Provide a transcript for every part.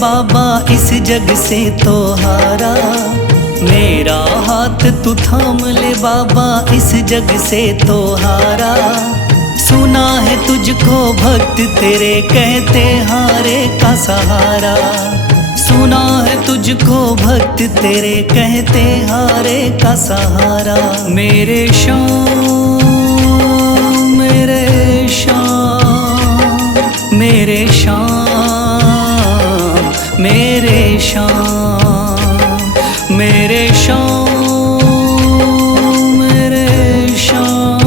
बाबा इस जग से तो हारा। मेरा हाथ तू थाम ले बाबा इस जग से तो हारा। सुना है तुझको भक्त तेरे कहते हारे का सहारा। सुना है तुझको भक्त तेरे कहते हारे का सहारा। मेरे श्याम मेरे श्याम मेरे श्याम मेरे श्याम मेरे श्याम मेरे श्याम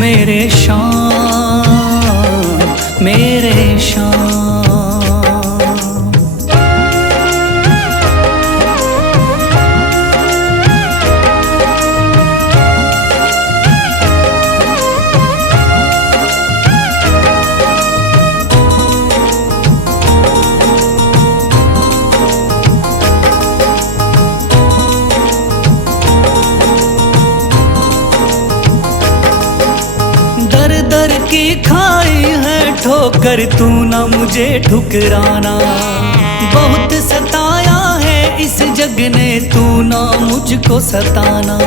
मेरे श्याम मेरे श्याम। दर की खाई है ठोकर तू ना मुझे ठुकराना। बहुत सताया है इस जग ने तू ना मुझको सताना।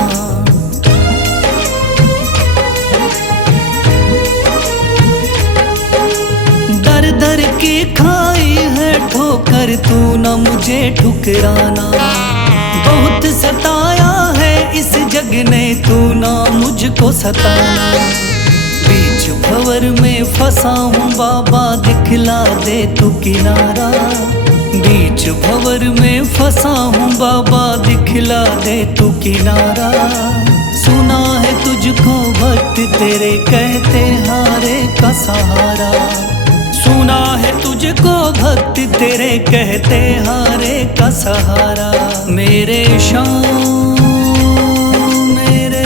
दर दर की खाई है ठोकर तू ना मुझे ठुकराना। बहुत सताया है इस जग ने तू ना मुझको सताना। बीच भंवर में फंसा हूँ बाबा दिखला दे तू किनारा। बीच भंवर में फंसा हूँ बाबा दिखला दे तू किनारा। सुना है तुझको भक्त तेरे कहते हारे का सहारा। सुना है तुझको भक्त तेरे कहते हारे का सहारा। मेरे श्याम मेरे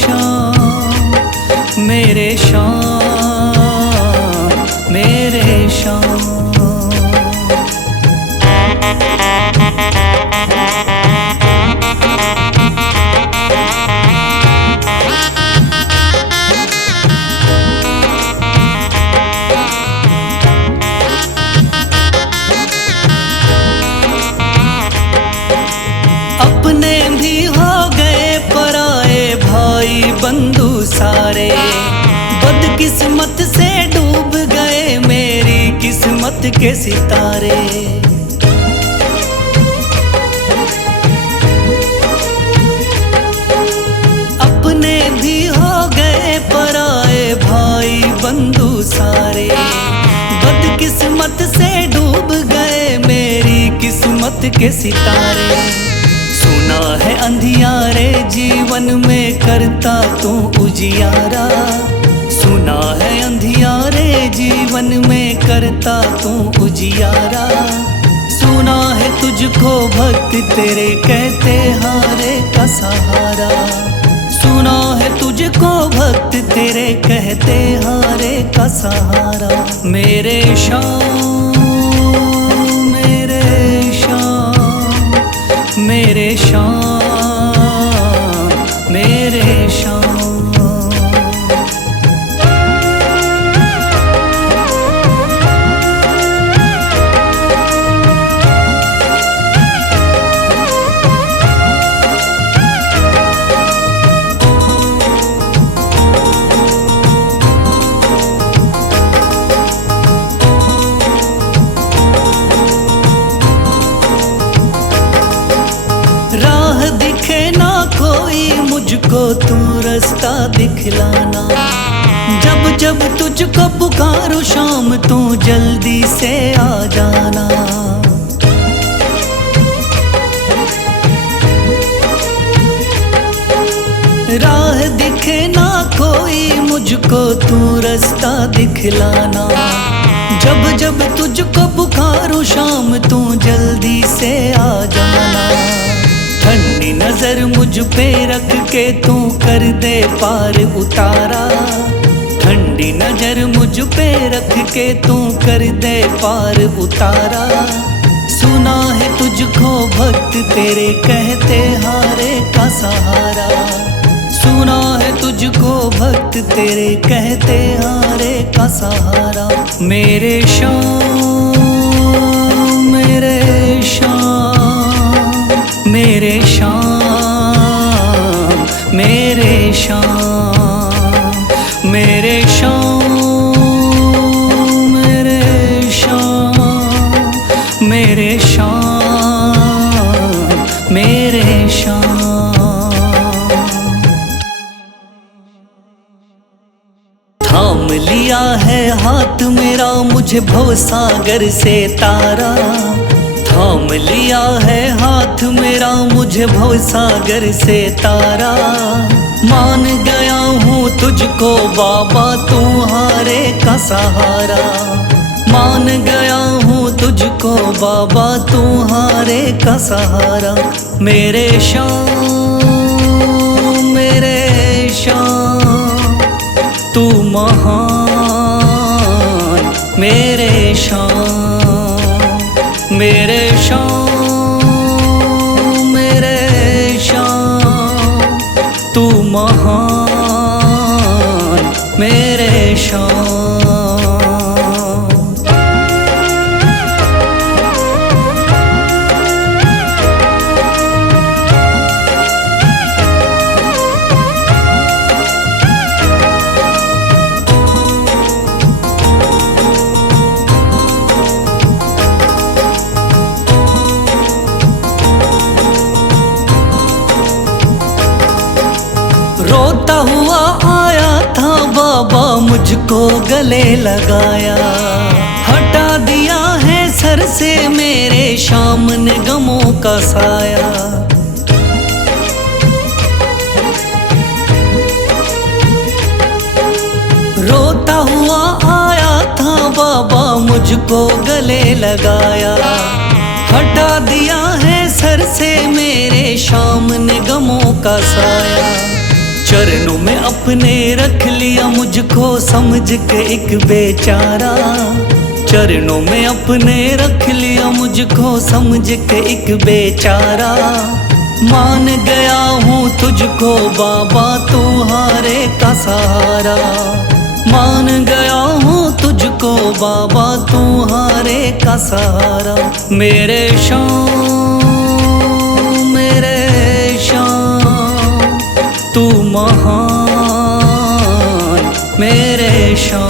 श्याम मेरे श्याम मेरे श्याम। अपने भी हो गए पराए भाई बंधु सारे। बदकिस्मत से डूब गए मेरी किस्मत के सितारे। अपने भी हो गए पराए भाई बंधु सारे। बदकिस्मत से डूब गए मेरी किस्मत के सितारे। सुना है अंधियारे जीवन में करता तू उजियारा। सुना है अंधियारे जीवन में करता तू उजियारा। सुना है तुझको भक्त तेरे कहते हारे का सहारा। सुना है तुझको भक्त तेरे कहते हारे का सहारा। मेरे श्याम मेरे श्याम मेरे श्याम मेरे श्याम। राह दिखे ना कोई मुझको तू रास्ता दिखलाना। जब जब तुझको पुकारूं शाम तू जल्दी से आ जाना। राह दिखे ना कोई मुझको तू रास्ता दिखलाना। जब जब तुझको पुकारूं शाम तू जल्दी से आ जाना। ठंडी नजर मुझ पे रख के तू कर दे पार उतारा। ठंडी नजर मुझ पे रख के तू कर दे पार उतारा। सुना है तुझको भक्त तेरे कहते हारे का सहारा। सुना है तुझको भक्त तेरे कहते हारे का सहारा। मेरे श्याम शाम मेरे शाम मेरे शाम मेरे शाम मेरे शाम मेरे शाम मेरे शाम। थाम लिया है हाथ मेरा मुझे भवसागर से तारा, थाम लिया है हाथ मेरा मुझे भवसागर से तारा। मान गया हूँ तुझको बाबा तुम्हारे का सहारा, मान गया हूँ तुझको बाबा तुम्हारे का सहारा। मेरे शाम मेरे शाम तू महान, मेरे शाम मेरे शाम मेरे शाम तू महान, मेरे शाम। रोता हुआ आया था बाबा मुझको गले लगाया, हटा दिया है सर से मेरे शाम ने गमों का साया। रोता हुआ आया था बाबा मुझको गले लगाया, हटा दिया है सर से मेरे शाम ने गमों का साया। चरणों में अपने रख लिया मुझको समझ के एक बेचारा, चरणों में अपने रख लिया मुझको समझ के एक बेचारा। मान गया हूँ तुझको बाबा तुम्हारे का सहारा, मान गया हूँ तुझको बाबा तुम्हारे का सहारा। मेरे शाम मेरे शाम तू महान, मेरे शाम।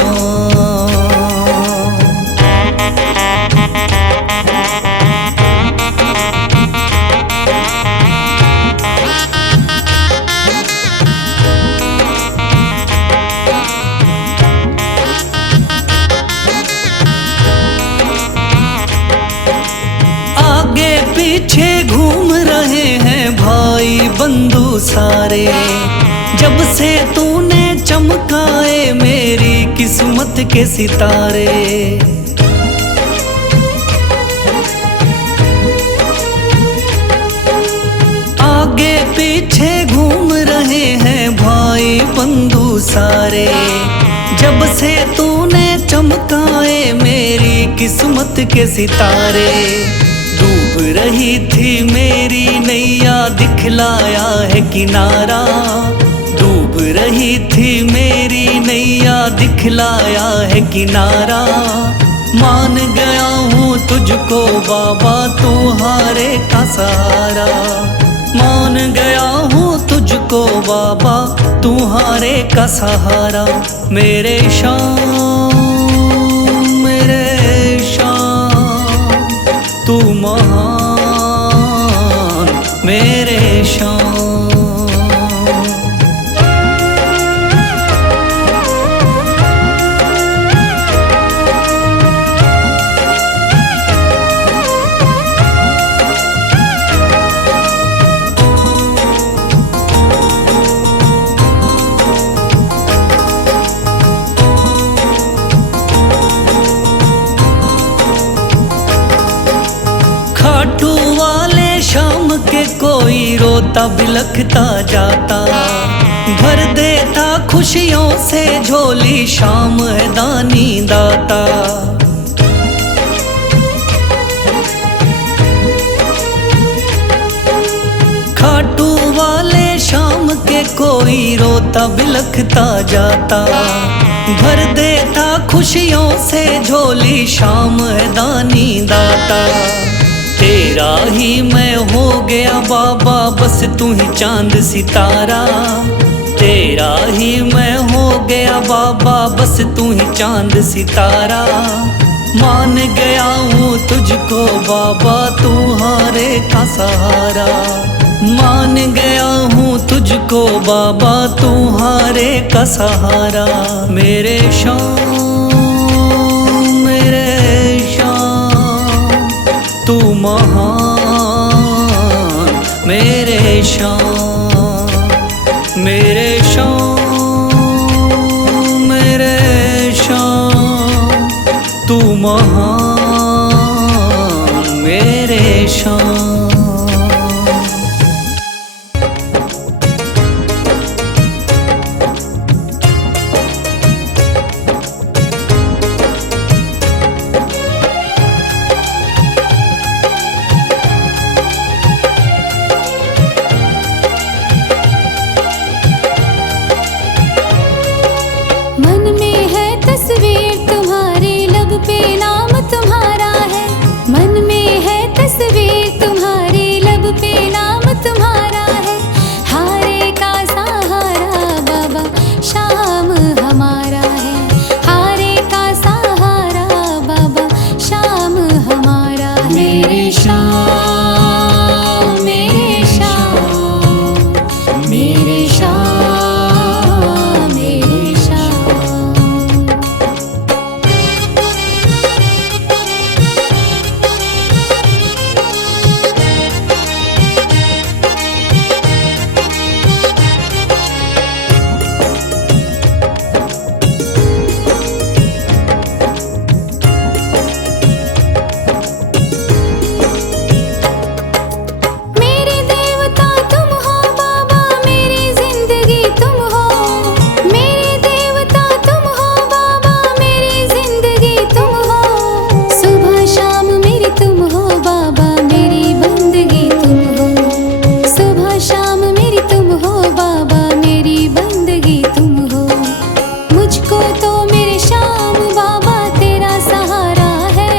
आगे पीछे घूम रहे हैं भाई बंधु सारे, जब से तूने चमकाए मेरी किस्मत के सितारे। आगे पीछे घूम रहे हैं भाई बंधु सारे, जब से तूने चमकाए मेरी किस्मत के सितारे। डूब रही थी मेरी नैया दिखलाया है किनारा, डूब रही थी मेरी नैया दिखलाया है किनारा। मान गया हूँ तुझको बाबा तुम्हारे का सहारा, मान गया हूँ तुझको बाबा तुम्हारे का सहारा। मेरे शाम मेरे शाम तू महान, मेरे शाम। खाटू वाले शाम के कोई रोता बिलखता जाता, भर देता खुशियों से झोली शाम है दानी दाता। खाटू वाले शाम के कोई रोता बिलखता जाता, भर देता खुशियों से झोली शाम है दानी दाता। तेरा ही मैं हो गया बाबा, बस तू ही चांद सितारा। तेरा ही मैं हो गया बाबा, बस तू ही चांद सितारा। मान गया हूँ तुझको बाबा, तू हारे का सहारा। मान गया हूँ तुझको बाबा, तू हारे का सहारा। मेरे शाम मेरे शाम तू महान। मेरे शाम मेरे शाम मेरे शाम तू महान। मेरे शाम। मन में है तस्वीर तुम्हारी, लब पे नाम तुम्हारा है। मन में है तस्वीर तुम्हारी, लब पे नाम तुम्हारा है। हारे का सहारा बाबा, शाम हमारा है। हारे का सहारा बाबा, शाम हमारा है। मेरे शाम मेरे शाम मेरे शाम मेरे शाम। मेरे देवता तुम हो बाबा, मेरी जिंदगी तुम हो। मेरे देवता तुम हो बाबा, मेरी जिंदगी तुम हो। सुबह शाम मेरी तुम हो बाबा, मेरी बंदगी तुम हो। सुबह शाम मेरी तुम हो बाबा, मेरी बंदगी तुम हो। मुझको तो मेरे शाम बाबा तेरा सहारा है।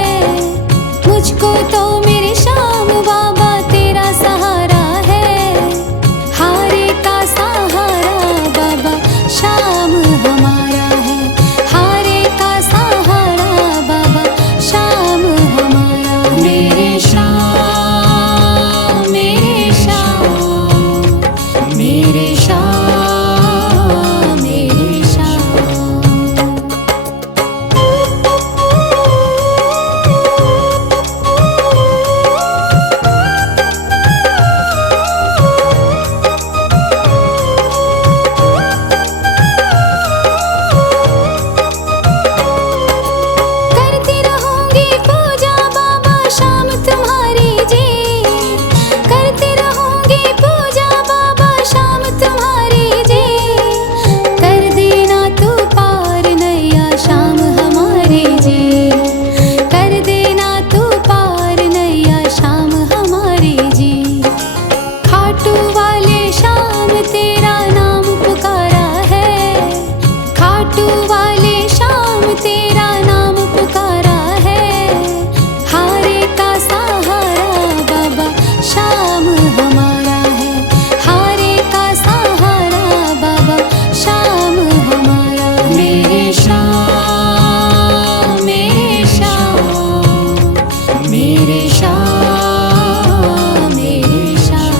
मुझको तो मेरे शाम बाबा तेरा सहारा है। हारे का सहारा बाबा, शाम हमारा है। हारे का सहारा बाबा, शाम हमारा है। मेरे शाम मेरे शाम मेरे शाम मेरे शाम। करती रहूंगी पूजा बाबा, शाम तुम्हारी जी। करती रहूंगी पूजा बाबा, शाम तुम्हारी जी। कर देना तू पार नैया, शाम हमारे जी। कर देना तू पार नैया, शाम हमारे जी। खाटू वाले शाम तेरा नाम पुकारा है। खाटू वाले शाम तेरा नाम पुकारा है। हारे का सहारा बाबा, शाम हमारा है। हारे का सहारा बाबा, शाम हमारा है। मेरे शाम मेरे शाम मेरे शाम मेरे शाम।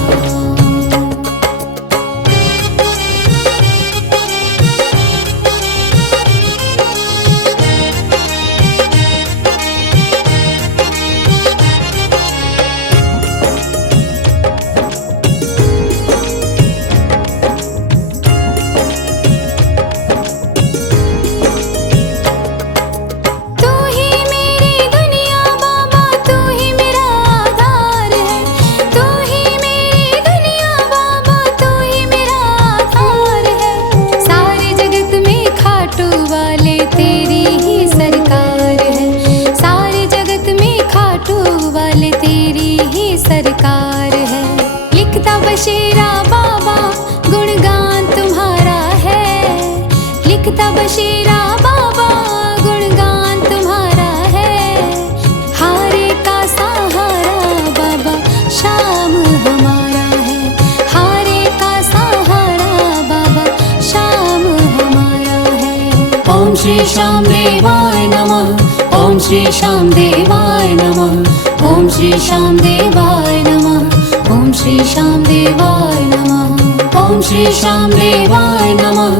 ओम श्री श्याम देवाय नमः। ओम श्री श्याम देवाय नमः। ओम श्री श्याम देवाय नमः। ओम श्री श्याम देवाय नमः। ओम श्री श्याम देवाय नमः।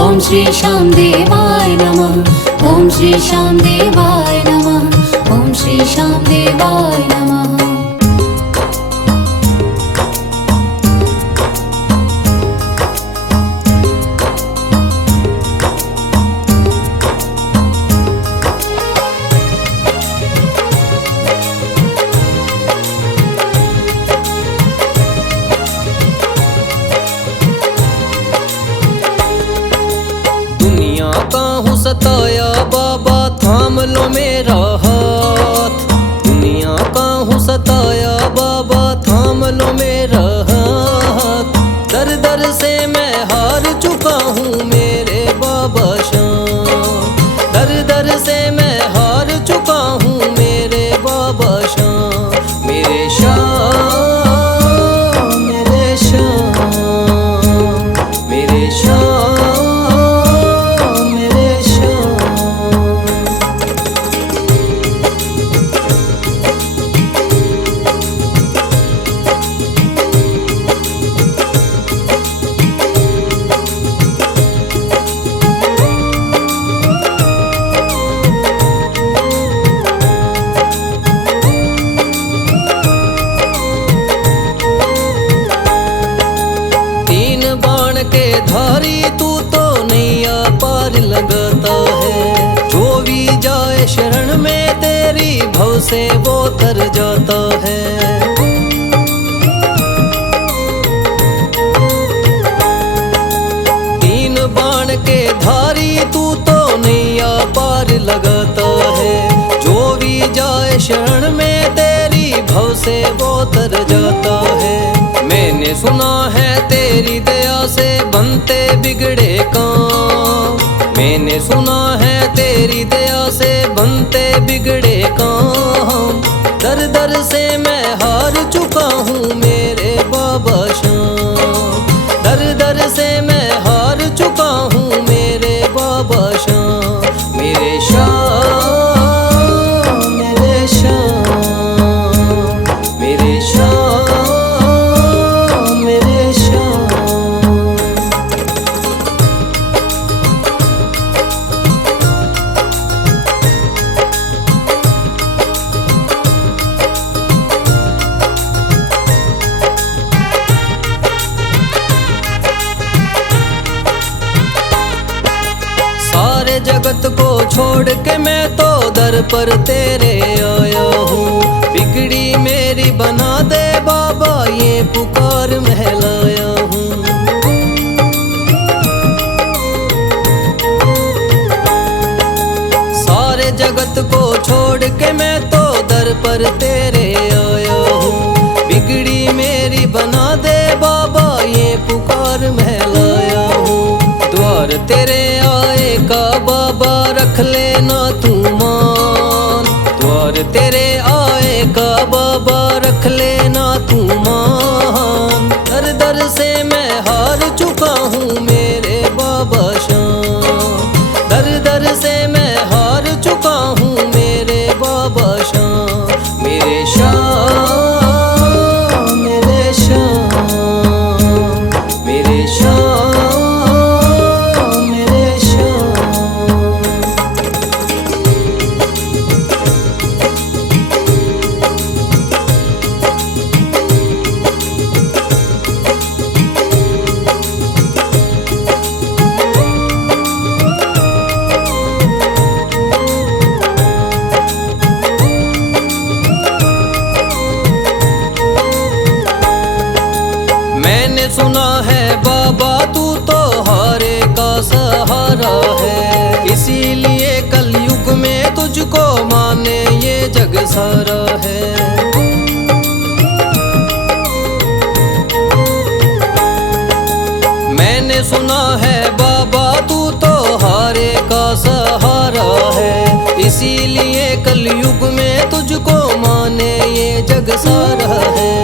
ओम श्री श्याम देवाय नमः। ओम श्री श्याम देवाय नमः। ओम श्री श्याम देवाय नमः। सताया बाबा थाम लो मेरा हाथ। दुनिया का हूँ सताया बाबा थाम लो मेरा हाथ। दर दर से मैं हार चुका हूँ मेरे बाबा श्याम। दर दर से मैं हार चुका हूँ मेरे बाबा श्याम। मेरे श्याम मेरे श्याम मेरे श्याम। धारी तू तो नैया पार लगाता है। जो भी जाए शरण में तेरी भव से वो तर जाता है। तीन बाण के धारी तू तो नैया पार लगाता है। जो भी जाए शरण में तेरी भव से वो तर जाता है। मैंने सुना है तेरी दया से बनते बिगड़े काम। मैंने सुना है तेरी दया से बनते बिगड़े काम। दर दर से मैं हार चुका हूँ मेरे बाबा श्याम। दर दर से मैं हार चुका हूँ मेरे बाबा श्याम। मेरे श्याम मेरे श्याम मेरे श्याम। जगत को छोड़ के मैं तो दर पर तेरे आया हूँ। बिगड़ी मेरी बना दे बाबा ये पुकार महलाया हूँ। सारे जगत को छोड़ के मैं तो दर पर तेरे आया हूँ। बिगड़ी मेरी बना दे बाबा ये पुकार महलाया हूँ। द्वार तेरे आए का बाबा रख लेना तू मान। द्वार तेरे आए का बाबा रख लेना तू मान। दर दर से मैं हार चुका हूँ मेरे बाबा श्याम। दर दर से मैं हार चुका हूँ मेरे बाबा श्याम। मेरे श्याम मेरे श्याम मेरे श्याम। मैंने सुना है बाबा तू तो हारे का सहारा है। इसीलिए कलयुग में तुझको माने ये जग सारा है। मैंने सुना है बाबा तू तो हारे का सहारा है। इसीलिए कलयुग में तुझको माने ये जग सारा है।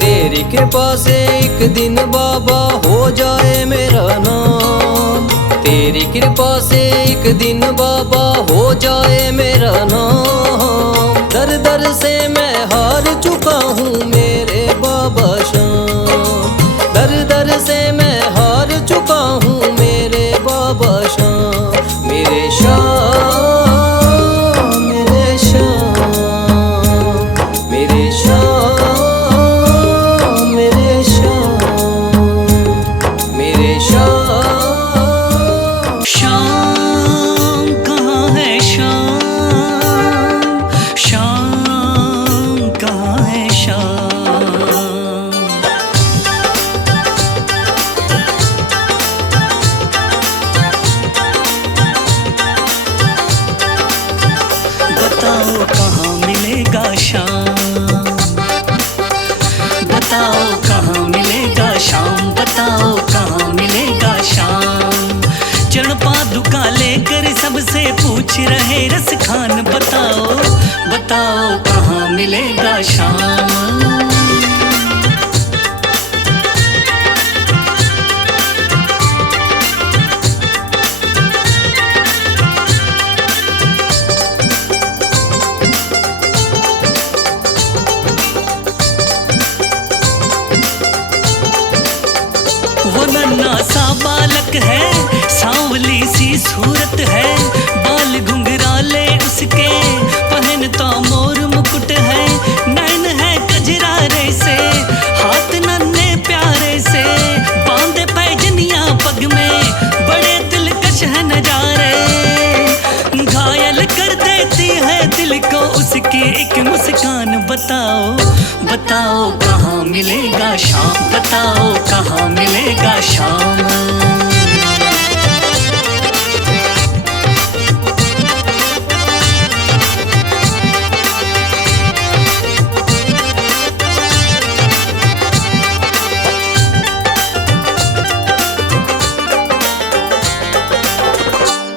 तेरी कृपा से एक दिन बाबा हो जाए मेरा नाम। तेरी कृपा से एक दिन बाबा हो जाए मेरा नाम। दर दर से मैं हार चुका हूँ मेरे बाबा श्याम। दर दर से मैं हार चुका हूँ मेरे बाबा श्याम। मेरे श्याम, मेरे श्याम, मेरे श्याम, मेरे श्याम, मेरे श्याम। श्याम कहाँ है श्याम, श्याम कहाँ है श्याम। बताओ कहाँ मिलेगा श्याम, बताओ कहाँ मिलेगा श्याम, बताओ कहाँ मिलेगा श्याम। चरण पादुका लेकर सबसे पूछ रहे रस खान, बताओ बताओ कहाँ मिलेगा श्याम। वो नन्हा सा बालक है, सांवली सी सूरत है, बाल घुंघराले उसके, पहनता मोर मुकुट है, नैन है कजरारे से, हाथ नन्हे प्यारे से, बांधे पैजनिया पग में, बड़े दिलकश है नजारे, घायल कर देती है दिल को उसकी एक मुस्कान। बताओ बताओ कहाँ मिलेगा श्याम, बताओ कहाँ मिलेगा श्याम।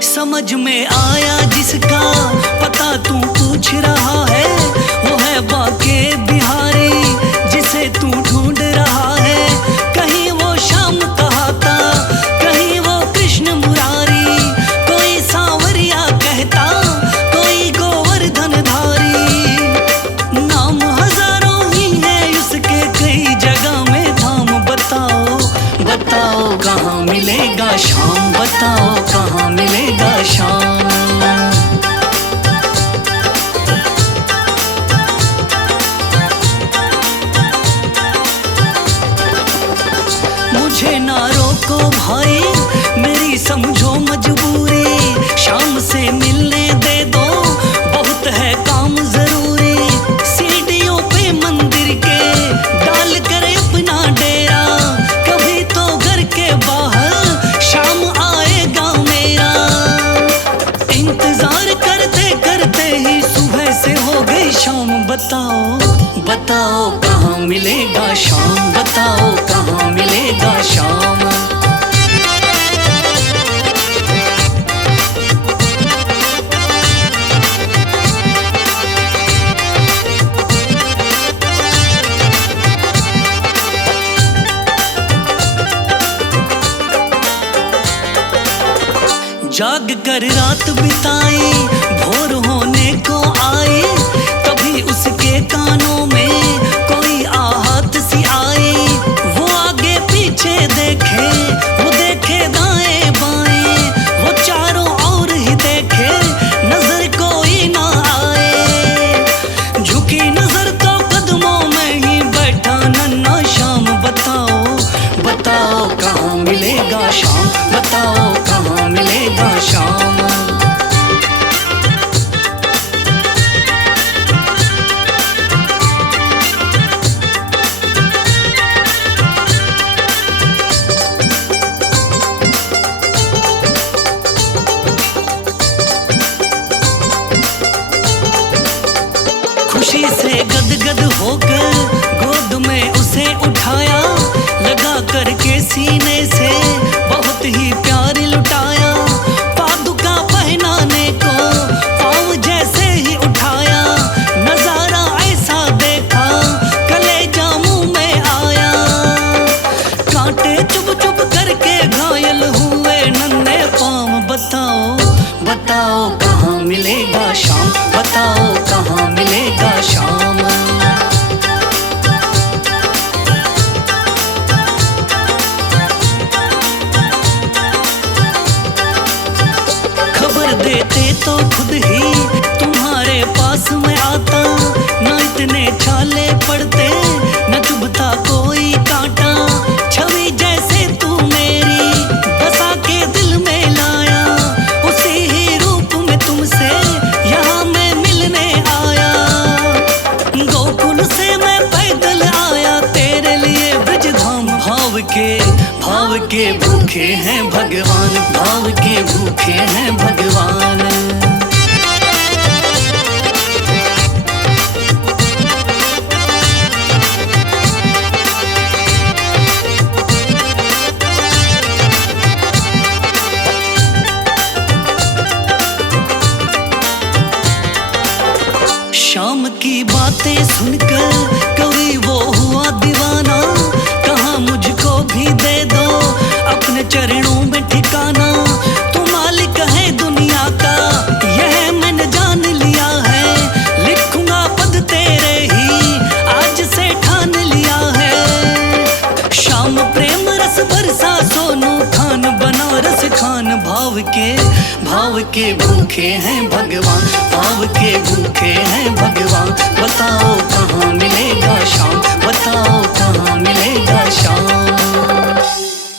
समझ में आया जिसका पता तू पूछ रहा है, वो है बाके बिहारी जिसे तू ढूंढ रहा है। कहीं वो श्याम कहाता, कहीं वो कृष्ण मुरारी, कोई सांवरिया कहता, कोई गोवर्धन धारी। नाम हजारों ही है उसके, कई जगह में धाम। बताओ बताओ कहाँ मिलेगा श्याम, बताओ कहाँ मिलेगा श्याम। मुझे ना रोको भाई, मेरी समझो मजबूरी, शाम से मिलने दे दो, बहुत है काम जरूरी। सीढ़ियों पे मंदिर के डाल कर अपना डेरा, कभी तो घर के बाहर शाम आएगा मेरा। इंतजार करते करते ही सुबह से हो गई शाम। बताओ बताओ कहाँ मिलेगा श्याम, बताओ कहाँ मिलेगा श्याम। जाग कर रात बिताई, भोर होने को आई, तभी उसके कानों में कोई आहट सी आई। वो आगे पीछे देखे, वो देखे दाएं बाएं, वो चारों ओर ही देखे, नजर कोई ना आए। झुकी नजर तो कदमों में ही बैठा नन्हा श्याम। बताओ बताओ कहाँ मिलेगा श्याम, बताओ कहाँ मिलेगा श्याम। खुशी से गदगद होकर गोद में उसे उठाया, लगा करके सीने से बहुत ही प्यार लुटाया। पादुका पहनाने को पाँव जैसे ही उठाया, नजारा ऐसा देखा कलेजा मुंह में आया। कांटे चुभ चुभ करके घायल हुए नन्हे पाँव। बताओ कहाँ मिलेगा शाम, बताओ कहाँ मिलेगा शाम। खबर देते तो खुद ही तुम्हारे पास में आता, ना इतने छाले पड़ते न चुभता कोई कांटा। छवि जैसे तू मेरी बसा के दिल में लाया, उसी ही रूप में तुमसे यहाँ मैं मिलने आया। गोकुल से मैं पैदल आया तेरे लिए ब्रजधाम। भाव के भूखे हैं भगवान, भाव के भूखे हैं भगवान। शाम की बातें सुनकर कभी वो हुआ दीवाना, कहाँ मुझको भी दे दो अपने चरणों में ठिकाना। तू मालिक है दुनिया का यह मैंने जान लिया है, लिखूंगा पद तेरे ही आज से ठान लिया है। शाम प्रेम रस बरसा सोनू खान बनारस खान। भाव के भूखे हैं भगवान, भाव के भूखे हैं भगवान। बताओ कहाँ मिले